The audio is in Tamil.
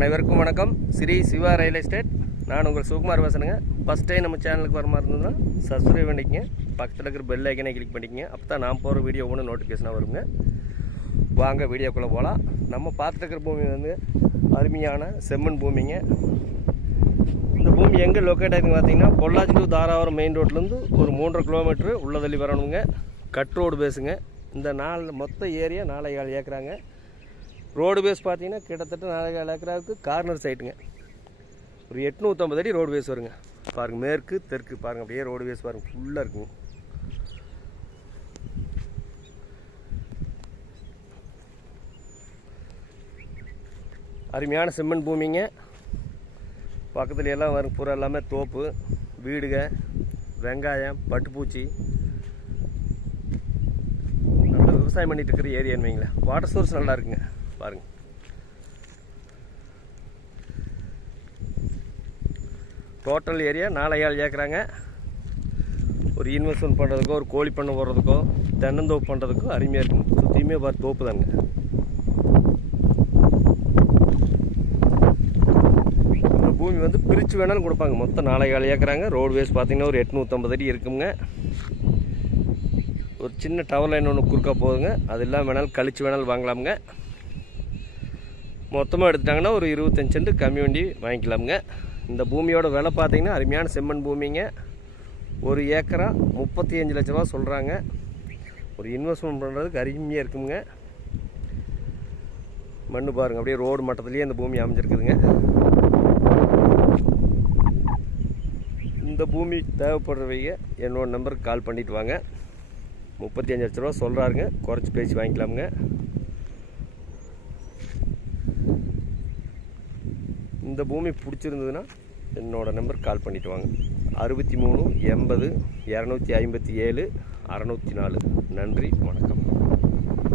அனைவருக்கும் வணக்கம். ஸ்ரீ சிவா ரியல் எஸ்டேட் நான் உங்கள் சுகுமார் பேசுகிறேங்க ஃபஸ்ட் டைம் நம்ம சேனலுக்கு வர மாதிரி இருந்ததுன்னா சப்ஸ்கிரைப் பண்ணிக்கங்க. பக்கத்தில் இருக்கிற பெல் ஐக்கனே கிளிக் பண்ணிக்கங்க. அப்போ தான் நான் போகிற வீடியோ ஒன்று நோட்டிஃபிகேஷனாக வருங்க. வாங்க வீடியோக்குள்ளே போகலாம் நம்ம பார்த்துட்டு இருக்கிற பூமி வந்து அருமையான செம்மண் பூமிங்க. இந்த பூமி எங்கே லொக்கேட் ஆகிருக்குன்னு பார்த்தீங்கன்னா பொள்ளாச்சி டு தாராவரம் மெயின் ரோட்லேருந்து ஒரு மூன்றரை கிலோமீட்ரு உள்ள தள்ளி வரணுங்க. கட் ரோடு பேசுங்க இந்த நாலு மொத்த ஏரியா நாலே ஏழு ஏக்கராங்க. ரோடு பேஸ் பார்த்தீங்கன்னா கிட்டத்தட்ட நாலு ஏக்கராவுக்கு கார்னர் சைட்டுங்க ஒரு எட்நூற்றம்பது அடி ரோடு பேஸ் வருங்க. பாருங்கள் மேற்கு தெற்கு பாருங்கள் அப்படியே ரோடு பேஸ் பாருங்கள் ஃபுல்லாக இருக்கும். அருமையான செம்மண் பூமிங்க. பக்கத்துல எல்லாம் வரும் பூரா எல்லாமே தோப்பு வீடுக வெங்காயம் பட்டுப்பூச்சி. நல்லா விவசாயம் பண்ணிட்டு இருக்கிற ஏரியான்னு வைங்களேன். வாட்டர் சோர்ஸ் நல்லா இருக்குங்க. பாருங்க. டோட்டல் ஏரியா நாளையால் ஏக்கராங்க. ஒரு இன்வெஸ்ட்மெண்ட் பண்ணுறதுக்கோ ஒரு கோழி பண்ணை போடுறதுக்கோ தென்னந்தோப்பு பண்ணுறதுக்கோ அருமையாக இருக்குங்க சுற்றியுமே பார்த்து தோப்பு தாங்க இந்த பூமி வந்து பிரித்து வேணாலும் கொடுப்பாங்க. மொத்தம் நாளை கால் ஏக்கராங்க. ரோடு வேஸ் பார்த்தீங்கன்னா ஒரு எட்நூற்றம்பது அடி இருக்குங்க. ஒரு சின்ன டவர் லைன் ஒன்று குறுக்கா போகுதுங்க அது இல்லாமல் வேணாலும் கழித்து வேணாலும் வாங்கலாமுங்க. மொத்தமாக எடுத்துட்டாங்கன்னா ஒரு இருபத்தஞ்சு சென்ட் கம்மி வண்டி வாங்கிக்கலாமுங்க. இந்த பூமியோட விலை பார்த்தீங்கன்னா அருமையான செம்மண் பூமிங்க. ஒரு ஏக்கரா முப்பத்தி அஞ்சு லட்ச ரூபா சொல்கிறாங்க ஒரு இன்வெஸ்ட்மெண்ட் பண்ணுறதுக்கு அருமையாக இருக்குங்க மண்ணு பாருங்கள் அப்படியே ரோடு மட்டத்துலேயே இந்த பூமி அமைஞ்சிருக்குதுங்க. இந்த பூமி தேவைப்படுறவங்க என்னோட நம்பருக்கு கால் பண்ணிவிட்டு வாங்க. முப்பத்தி அஞ்சு லட்ச ரூபா சொல்கிறாருங்க குறைச்சி பேசி வாங்கிக்கலாமுங்க. இந்த பூமி பிடிச்சிருந்ததுன்னா என்னோடய நம்பர் கால் பண்ணிட்டு வாங்க. அறுபத்தி மூணு எண்பது இரநூத்தி ஐம்பத்தி ஏழு அறநூற்றி நாலு. நன்றி வணக்கம்.